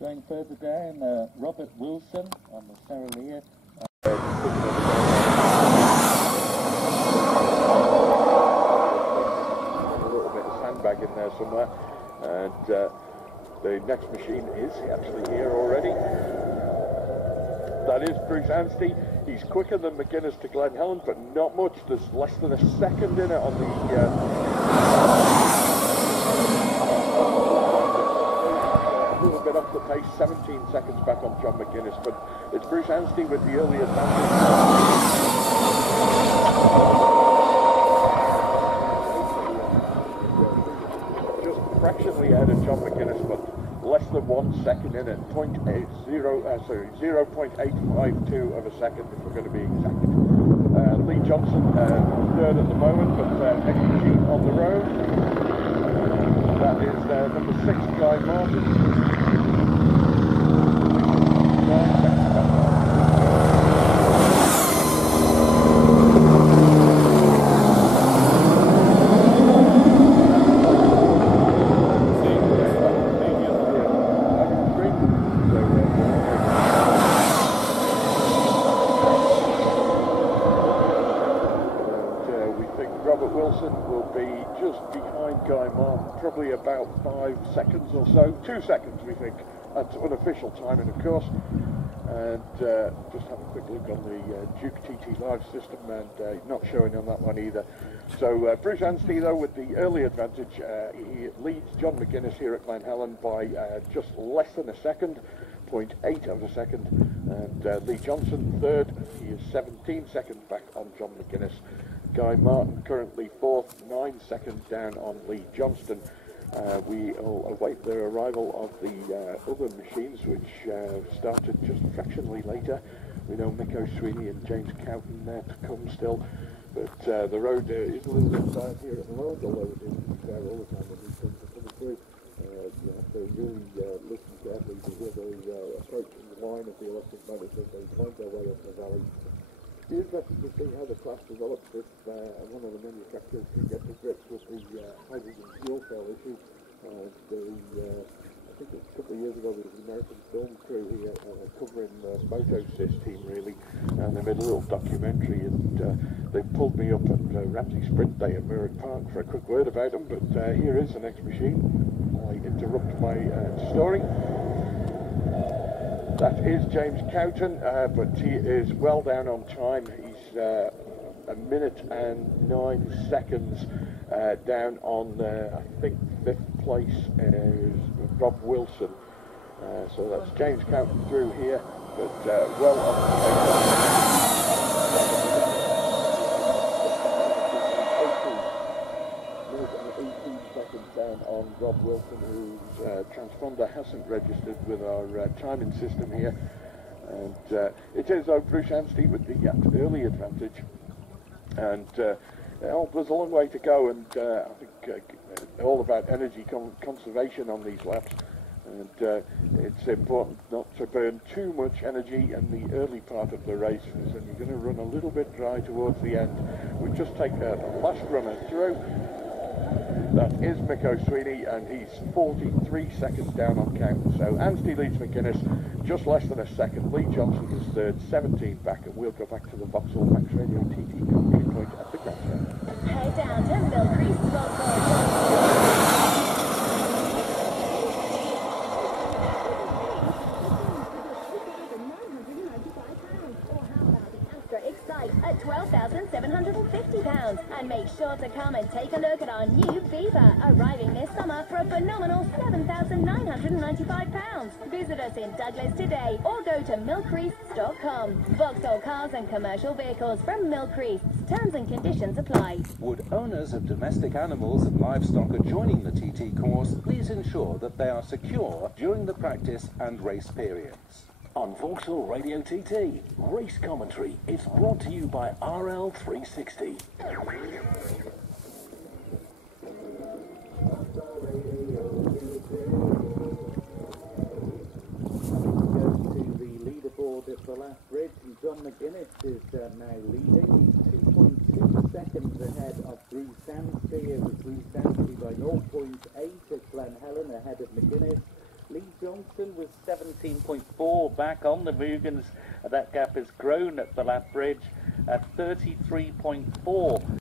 Going further down, Robert Wilson on the Saralier. A little bit of sandbag in there somewhere, and the next machine is actually here already. That is Bruce Anstey. He's quicker than McGuinness to Glen Helen, but not much. There's less than a second in it on the... a little bit off the pace, 17 seconds back on John McGuinness, but it's Bruce Anstey with the early advantage. Just fractionally ahead of John McGuinness, but less than 1 second in it, 0.852 of a second if we're going to be exact. Lee Johnson third at the moment, but next machine on the road. That is number 6, Guy Martin. Will be just behind Guy Martin, probably about 5 seconds or so, 2 seconds we think. That's unofficial timing, of course. And just have a quick look on the Duke TT Live system, and not showing on that one either. So Bruce Anstey though with the early advantage, he leads John McGuinness here at Glen Helen by just less than a second, 0.8 of a second, and Lee Johnson third. He is 17 seconds back on John McGuinness. Guy Martin currently 4th, 9 seconds down on Lee Johnston. We all await the arrival of the other machines, which started just fractionally later. We know Mick O'Sweeney and James Cowton there to come still, but the road is a little bit bad here at the moment, although it isn't there all the time when these things are coming through. You have to really listen carefully to hear the approaching the line of the electric motors as they wind their way up the valley. Be interesting to see how the class develops if one of the manufacturers can get to grips with the hydrogen fuel cell issue. I think a couple of years ago there was an American film crew here covering the Motosys team really, and they made a little documentary, and they pulled me up at Ramsey Sprint Day at Mirren Park for a quick word about them, but here is the next machine. I interrupt my story. That is James Cowton, but he is well down on time. He's a minute and 9 seconds down on, I think, 5th place is Rob Wilson. So that's James Cowton through here, but well on the pace. 18 seconds down on Rob Wilson, whose transponder hasn't registered with our timing system here. And it is Bruce Anstey with the early advantage. And there's a long way to go, and I think all about energy conservation on these laps. And it's important not to burn too much energy in the early part of the race, because then you're going to run a little bit dry towards the end. We just take the last runner through. That is Mick O'Sweeney, and he's 43 seconds down on count. So Anstey leads McGuinness just less than a second. Lee Johnson is third, 17 back, and we'll go back to the Vauxhall Max Radio TT Country Point at the grandstand. Head down to Mill Creek Vauxhall. At £12,750, and make sure to come and take a look at our new Beaver, arriving this summer for a phenomenal £7,995. Visit us in Douglas today or go to millcreasts.com. Vauxhall cars and commercial vehicles from Mill Creasts. Terms and conditions apply. Would owners of domestic animals and livestock adjoining the TT course please ensure that they are secure during the practice and race periods? On Vauxhall Radio TT, race commentary is brought to you by RL360. Leaderboard at the last bridge, and John McGuinness is now leading. He's 2.6 seconds ahead of Bruce Anstey. It was Bruce Anstey by 0.8 at Glen Helen, ahead of McGuinness. Lee Johnson was 17.4 back on the Mugans. That gap has grown at the lap bridge at 33.4.